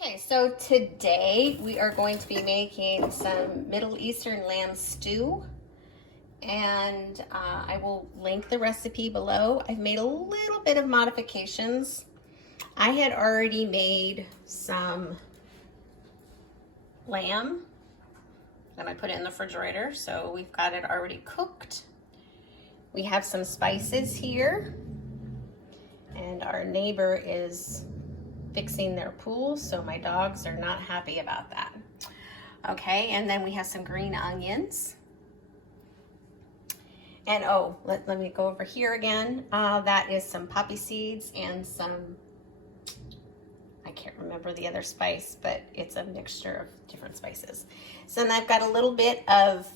Okay, so today we are going to be making some Middle Eastern lamb stew, and I will link the recipe below. I've made a little bit of modifications. I had already made some lamb and I put it in the refrigerator, so we've got it already cooked. We have some spices here, and our neighbor is fixing their pool, so my dogs are not happy about that. Okay, and then we have some green onions. And oh, let me go over here again. That is some poppy seeds and some, I can't remember the other spice, but it's a mixture of different spices. So then I've got a little bit of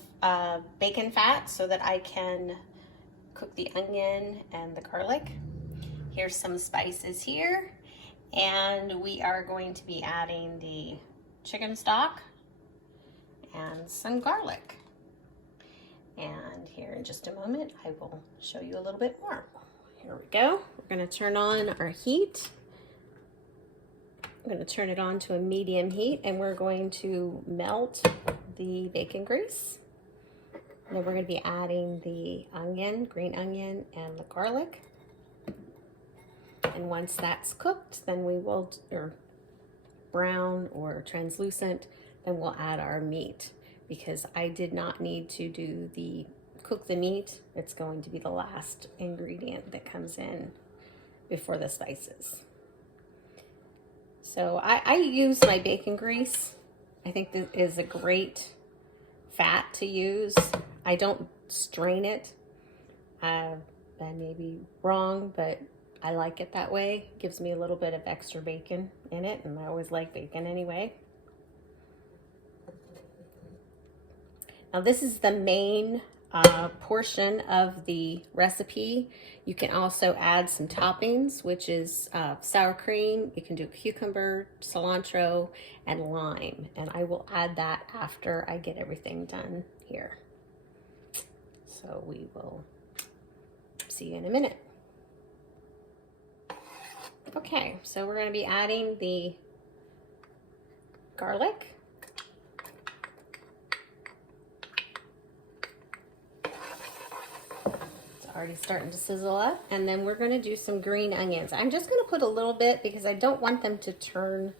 bacon fat so that I can cook the onion and the garlic. Here's some spices here. And we are going to be adding the chicken stock and some garlic. And here in just a moment, I will show you a little bit more. Here we go. We're going to turn on our heat. I'm going to turn it on to a medium heat, and we're going to melt the bacon grease. And then we're going to be adding the onion, green onion, and the garlic. And once that's cooked, then we will, or brown or translucent, then we'll add our meat, because I did not need to cook the meat. It's going to be the last ingredient that comes in before the spices. So I use my bacon grease. I think this is a great fat to use. I don't strain it. I may be wrong, but I like it that way. It gives me a little bit of extra bacon in it, and I always like bacon anyway. Now this is the main portion of the recipe. You can also add some toppings, which is sour cream. You can do cucumber, cilantro, and lime. And I will add that after I get everything done here. So we will see you in a minute. Okay, so we're going to be adding the garlic. It's already starting to sizzle up. And then we're going to do some green onions. I'm just going to put a little bit because I don't want them to turn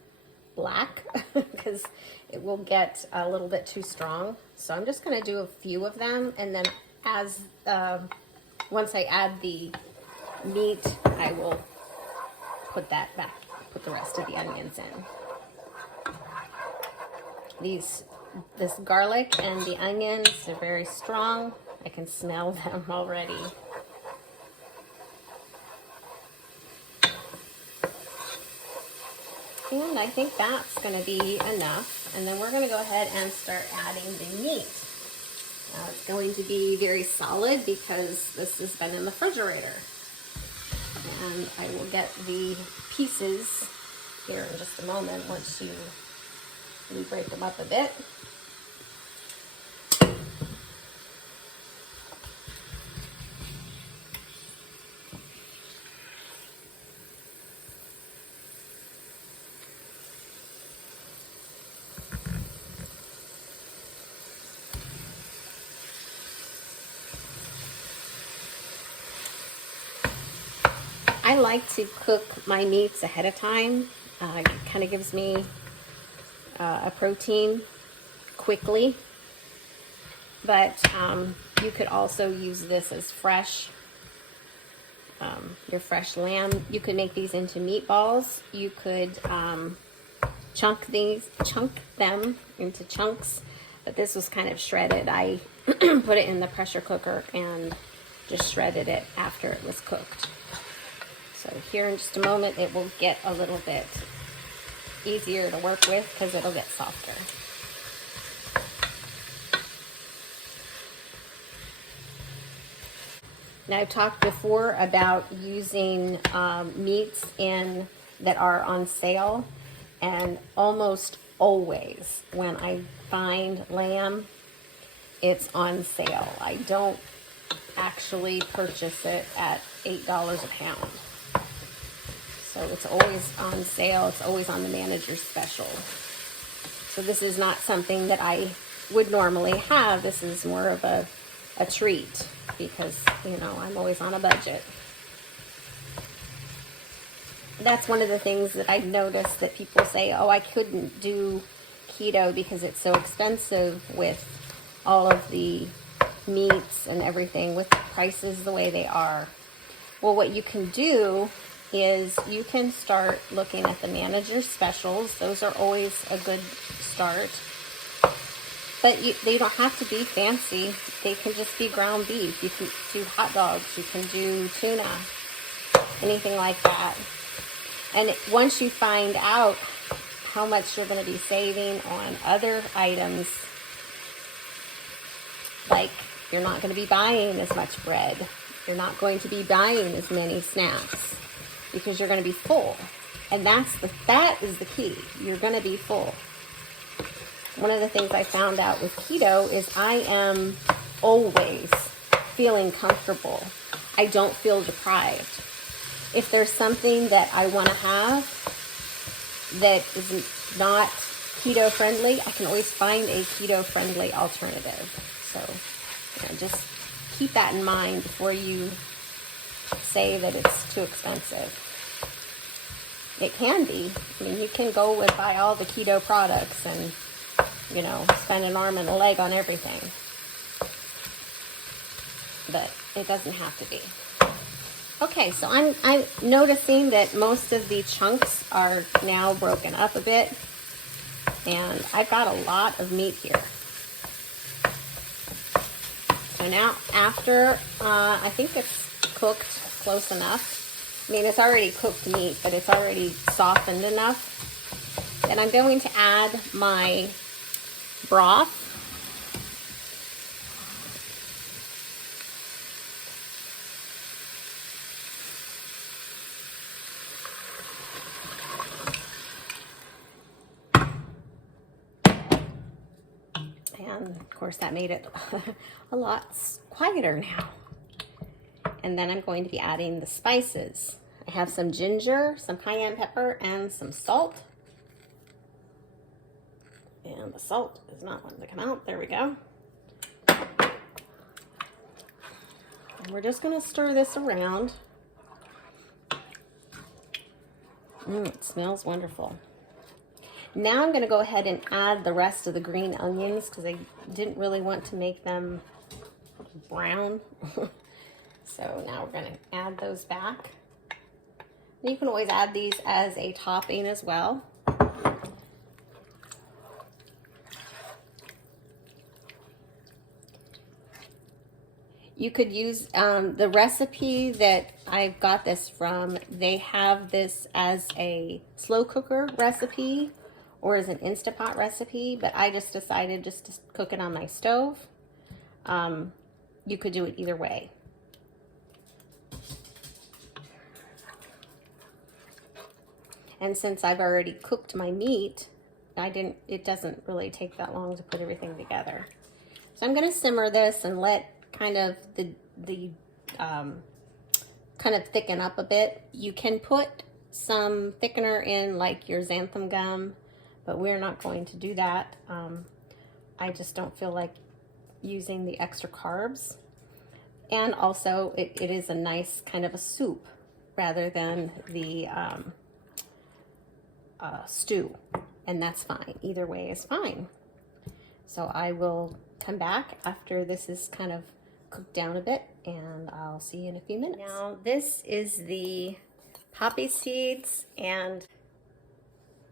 black because it will get a little bit too strong. So I'm just going to do a few of them, and then once I add the meat, I will put that back, put the rest of the onions in. This garlic and the onions are very strong. I can smell them already. And I think that's going to be enough. And then we're going to go ahead and start adding the meat. Now it's going to be very solid because this has been in the refrigerator. And I will get the pieces here in just a moment once we break them up a bit. I like to cook my meats ahead of time. It kind of gives me a protein quickly, but you could also use this as fresh, your fresh lamb. You could make these into meatballs. You could chunk them into chunks, but this was kind of shredded. I put it in the pressure cooker and just shredded it after it was cooked. So here in just a moment, it will get a little bit easier to work with because it'll get softer. Now, I've talked before about using meats that are on sale, and almost always when I find lamb, it's on sale. I don't actually purchase it at $8 a pound. So So it's always on sale. It's always on the manager's special. So this is not something that I would normally have. This is more of a treat because, you know, I'm always on a budget. That's one of the things that I've noticed that people say, oh, I couldn't do keto because it's so expensive with all of the meats and everything, with the prices the way they are. Well, what you can do is you can start looking at the manager's specials. Those are always a good start. But they don't have to be fancy. They can just be ground beef. You can do hot dogs. You can do tuna, anything like that. And once you find out how much you're going to be saving on other items, like you're not going to be buying as much bread, you're not going to be buying as many snacks because you're going to be full. And that is the key. You're going to be full. One of the things I found out with keto is I am always feeling comfortable. I don't feel deprived. If there's something that I want to have that is not keto friendly, I can always find a keto friendly alternative. So, you know, just keep that in mind before you say that it's too expensive. It can be. I mean, you can go and buy all the keto products and, you know, spend an arm and a leg on everything. But it doesn't have to be. Okay, so I'm noticing that most of the chunks are now broken up a bit. And I've got a lot of meat here. So now after, I think it's cooked close enough. I mean, it's already cooked meat, but it's already softened enough. Then I'm going to add my broth. And of course that made it a lot quieter now. And then I'm going to be adding the spices. I have some ginger, some cayenne pepper, and some salt. And the salt is not wanting to come out. There we go. And we're just going to stir this around. It smells wonderful. Now I'm going to go ahead and add the rest of the green onions because I didn't really want to make them brown. So now we're going to add those back. You can always add these as a topping as well. You could use the recipe that I've got this from. They have this as a slow cooker recipe or as an Instapot recipe, but I just decided just to cook it on my stove. You could do it either way. And since I've already cooked my meat, it doesn't really take that long to put everything together. So I'm going to simmer this and let kind of kind of thicken up a bit. You can put some thickener in, like your xanthan gum, but we're not going to do that. I just don't feel like using the extra carbs. And also it is a nice kind of a soup rather than the stew, and that's fine. Either way is fine. So I will come back after this is kind of cooked down a bit, and I'll see you in a few minutes. Now this is the poppy seeds and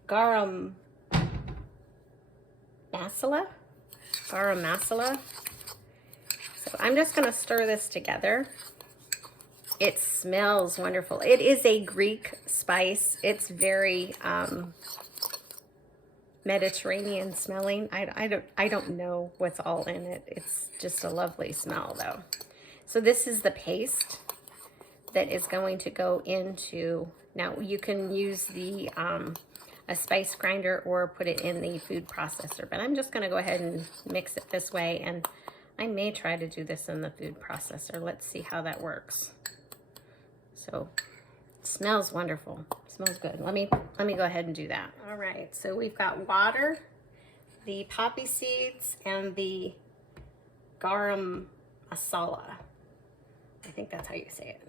garam masala. So I'm just going to stir this together. It smells wonderful. It is a Greek spice. It's very Mediterranean smelling. I don't know what's all in it. It's just a lovely smell though. So this is the paste that is going to go into, now you can use the a spice grinder or put it in the food processor, but I'm just going to go ahead and mix it this way, and I may try to do this in the food processor. Let's see how that works. So smells wonderful. It smells good. Let me go ahead and do that. All right, so we've got water, the poppy seeds, and the Garam Masala. I think that's how you say it.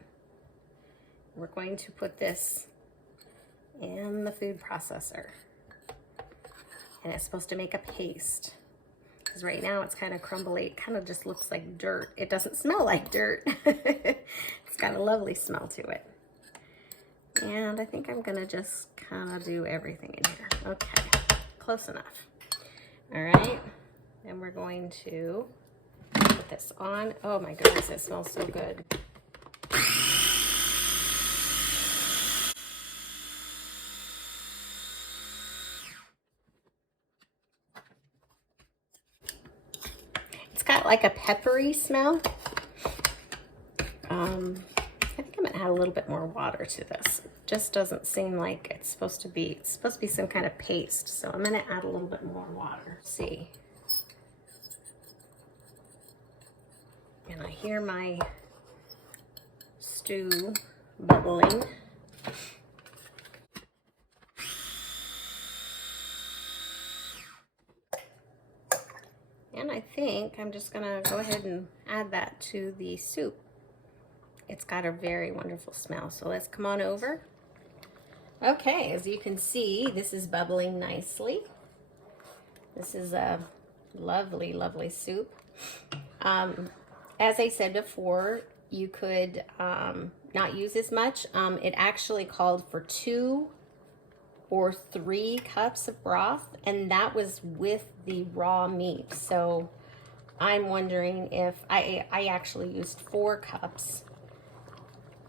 We're going to put this in the food processor. And it's supposed to make a paste. Because right now it's kind of crumbly. It kind of just looks like dirt. It doesn't smell like dirt. It's got a lovely smell to it. And I think I'm gonna just kind of do everything in here. Okay, close enough. All right, and we're going to put this on. Oh my goodness, it smells so good. It's got like a peppery smell. I think I'm gonna add a little bit more water to this. It just doesn't seem like it's supposed to be. It's supposed to be some kind of paste. So I'm gonna add a little bit more water. Let's see. And I hear my stew bubbling. And I think I'm just gonna go ahead and add that to the soup. It's got a very wonderful smell. So let's come on over. Okay, as you can see, this is bubbling nicely. This is a lovely, lovely soup. As I said before, you could not use as much. It actually called for 2 or 3 cups of broth, and that was with the raw meat. So I'm wondering if I actually used 4 cups,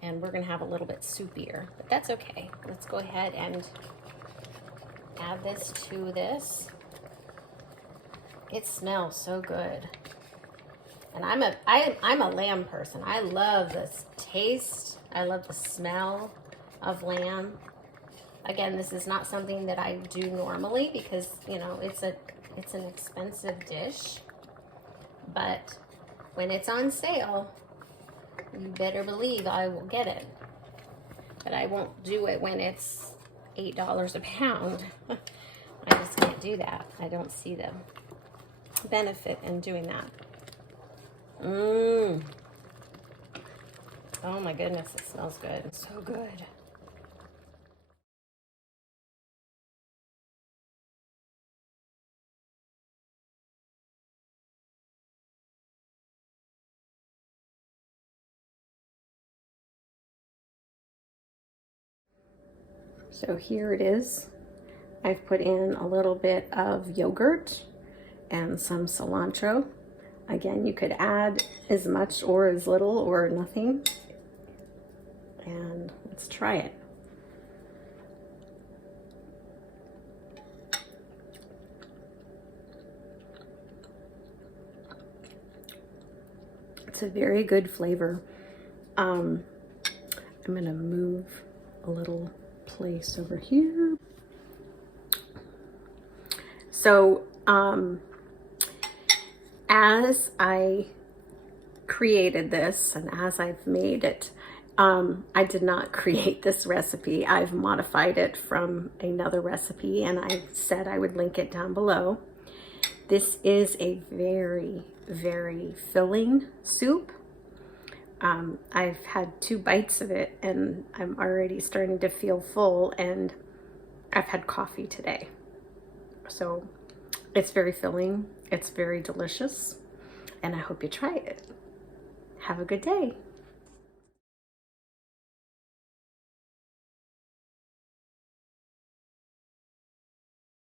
and we're gonna have a little bit soupier, but that's okay. Let's go ahead and add this to this. It smells so good. And I'm a lamb person. I love this taste. I love the smell of lamb. Again, this is not something that I do normally because, you know, it's an expensive dish. But when it's on sale, you better believe I will get it. But I won't do it when it's $8 a pound. I just can't do that. I don't see the benefit in doing that. Oh my goodness, it smells good. It's so good. So here it is. I've put in a little bit of yogurt and some cilantro. Again, you could add as much or as little or nothing. And let's try it. It's a very good flavor. I'm gonna move a little place over here. So, as I created this and as I've made it, I did not create this recipe. I've modified it from another recipe, and I said I would link it down below. This is a very, very filling soup. I've had 2 bites of it and I'm already starting to feel full, and I've had coffee today. So it's very filling, it's very delicious, and I hope you try it. Have a good day.